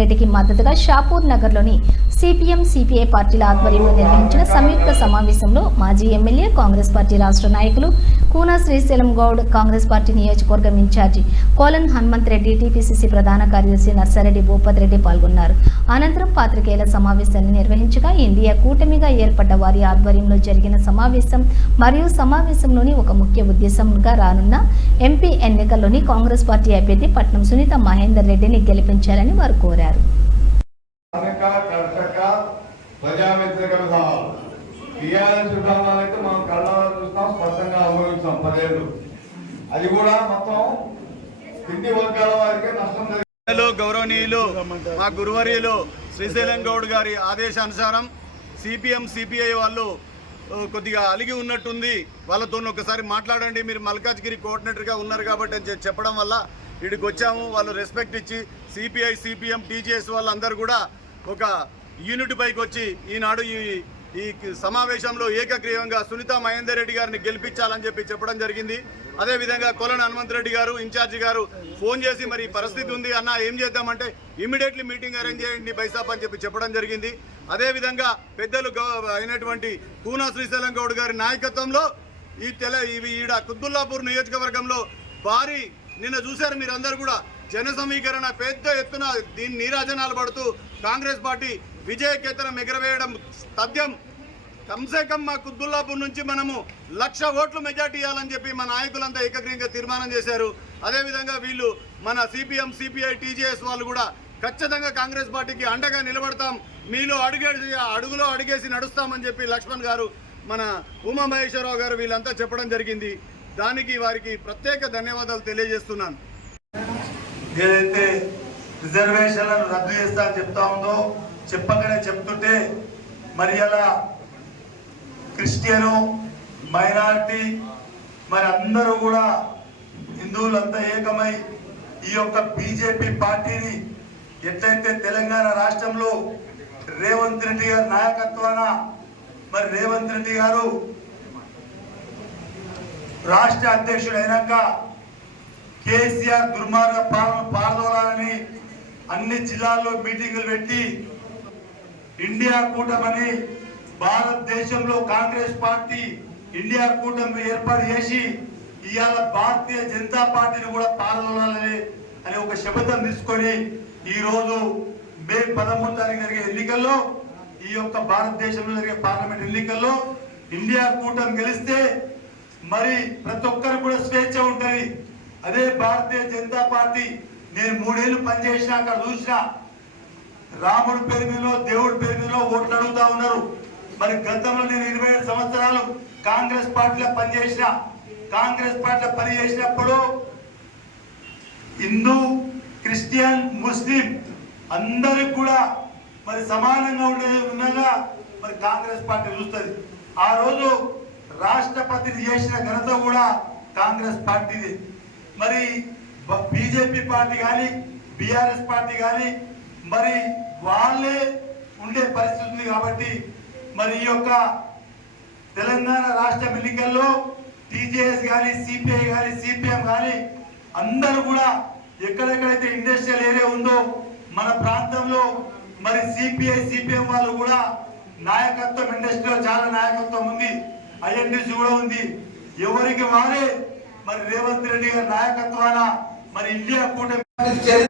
రెడ్డికి మద్దతుగా షాపూర్ నగర్లోని సిపిఎం సిపిఐ పార్టీల ఆధ్వర్యంలో నిర్వహించిన సంయుక్త సమావేశంలో మాజీ ఎమ్మెల్యే కాంగ్రెస్ పార్టీ రాష్ట్ర నాయకులు కూనా శ్రీశైలం గౌడ్ కాంగ్రెస్ పార్టీ నియోజకవర్గం ఇన్ఛార్జి కోలన్ హనుమంత్ రెడ్డి టీపీసీసీ ప్రధాన కార్యదర్శి నర్సారెడ్డి భూపత్ రెడ్డి పాల్గొన్నారు. అనంతరం పాత్రికేయుల సమావేశాన్ని నిర్వహించగా ఇండియా కూటమిగా ఏర్పడ్డ వారి ఆధ్వర్యంలో జరిగిన సమావేశం మరియు సమావేశంలోని ఒక ముఖ్య ఉద్దేశంగా రానున్న ఎంపీ ఎన్నికల్లోని కాంగ్రెస్ పార్టీ అభ్యర్థి పట్నం సునీత మహేందర్ రెడ్డిని గెలిపించాలని వారు కోరారు. అది కూడా మొత్తం కింది వర్గాల వారికి నష్టం పెద్దలు గౌరవనీయులు మా గురువర్యులు శ్రీశైలం గౌడ్ గారి ఆదేశానుసారం సిపిఎం సిపిఐ వాళ్ళు కొద్దిగా అలిగి ఉన్నట్టుంది. వాళ్ళతో ఒకసారి మాట్లాడండి. మీరు మల్కాజ్గిరి కోఆర్డినేటర్గా ఉన్నారు కాబట్టి అని చెప్పి చెప్పడం వల్ల ఇక్కడికి వచ్చాము. వాళ్ళు రెస్పెక్ట్ ఇచ్చి సిపిఐ సిపిఎం టీజేఎస్ వాళ్ళందరూ కూడా ఒక యూనిట్ పైకి వచ్చి ఈనాడు ఈ ఈ సమావేశంలో ఏకగ్రీవంగా సునీత మహేందర్ రెడ్డి గారిని గెలిపించాలని చెప్పి చెప్పడం జరిగింది. అదేవిధంగా కొలన్ హనుమంత్ రెడ్డి గారు ఇన్ఛార్జి గారు ఫోన్ చేసి మరి పరిస్థితి ఉంది అన్న ఏం చేద్దామంటే ఇమీడియట్లీ మీటింగ్ అరేంజ్ చేయండి బైసాప్ అని చెప్పి చెప్పడం జరిగింది. అదేవిధంగా పెద్దలు గౌ- అయినటువంటి కూనా శ్రీశైలం గౌడ్ గారి నాయకత్వంలో ఈ తెల ఇవి ఈడ కుద్దుల్లాపూర్ నియోజకవర్గంలో భారీ నిన్న చూశారు మీరందరూ కూడా. జన సమీకరణ పెద్ద ఎత్తున దీన్ని నీరాజనాలు పడుతూ కాంగ్రెస్ పార్టీ విజయకేతనం ఎగరవేయడం తథ్యం. కంసే కమ్ మా కుద్దుల్లాపూర్ నుంచి మనము లక్ష ఓట్లు మెజార్టీ ఇవ్వాలని చెప్పి మా నాయకులంతా ఏకగ్రీయంగా తీర్మానం చేశారు. అదేవిధంగా వీళ్ళు మన సిపిఎం సిపిఐ టీజేఎస్ వాళ్ళు కూడా ఖచ్చితంగా కాంగ్రెస్ పార్టీకి అండగా నిలబడతాం. మీలో అడుగేసి అడుగులో అడిగేసి నడుస్తామని చెప్పి లక్ష్మణ్ గారు మన ఉమా మహేశ్వరరావు గారు వీళ్ళంతా చెప్పడం జరిగింది. దానికి వారికి ప్రత్యేక ధన్యవాదాలు తెలియజేస్తున్నాను. ఏదైతే రిజర్వేషన్లను రద్దు చేస్తా అని చెప్తా ఉందో చెప్పకనే చెప్తుంటే మరి అలా క్రిస్టియను మైనారిటీ మరి అందరూ కూడా హిందువులంతా ఏకమై ఈ యొక్క బీజేపీ పార్టీని ఎట్లయితే తెలంగాణ రాష్ట్రంలో రేవంత్ రెడ్డి గారి నాయకత్వాన మరి రేవంత్ రెడ్డి గారు రాష్ట్ర అధ్యక్షుడు అయినాక కేసీఆర్ దుర్మార్గ పాలన పారదోలాలని అన్ని జిల్లాల్లో మీటింగులు పెట్టి ఇండియా కూటమని భారతదేశంలో కాంగ్రెస్ పార్టీ ఇండియా కూటమి ఏర్పాటు చేసి ఇవాళ భారతీయ జనతా పార్టీని కూడా పాల్గొనాలని అనే ఒక శపథం తీసుకొని ఈ రోజు మే పదమూడు తారీఖు జరిగే ఎన్నికల్లో ఈ యొక్క భారతదేశంలో జరిగే పార్లమెంట్ ఎన్నికల్లో ఇండియా కూటమి గెలిస్తే మరి ప్రతి ఒక్కరు కూడా స్వేచ్ఛ ఉంటుంది. అదే భారతీయ జనతా పార్టీ నేను మూడేళ్ళు పనిచేసిన అక్కడ చూసిన రాముడి పేరు దేవుడి పేరు మీద ఓట్లు అడుగుతా ఉన్నారు. మరి గతంలో నేను ఇరవై ఏడు సంవత్సరాలు కాంగ్రెస్ పార్టీలో పనిచేసిన కాంగ్రెస్ పార్టీలో పని చేసినప్పుడు హిందూ క్రిస్టియన్ ముస్లిం అందరికి కూడా మరి సమానంగా ఉండే ఉన్నగా మరి కాంగ్రెస్ పార్టీ చూస్తుంది. ఆ రోజు రాష్ట్రపతిని చేసిన ఘనత కూడా కాంగ్రెస్ పార్టీది. మరి బీజేపీ పార్టీ కానీ బీఆర్ఎస్ పార్టీ కానీ మరి వాళ్ళే ఉండే పరిస్థితి ఉంది కాబట్టి మరి ఈ యొక్క తెలంగాణ రాష్ట్ర ఎన్నికల్లో టీజేఎస్ కానీ సిపిఐ కానీ సిపిఎం కానీ అందరూ కూడా ఎక్కడెక్కడైతే ఇండస్ట్రియల్ ఏరియా ఉందో మన ప్రాంతంలో మరి సిపిఐ సిపిఎం వాళ్ళు కూడా నాయకత్వం ఇండస్ట్రీలో చాలా నాయకత్వం ఉంది. ఐఎన్టీసీ కూడా ఉంది. ఎవరికి వారే? మరి రేవంత్ రెడ్డి గారి నాయకత్వాన మరి ఇండియా కూటమి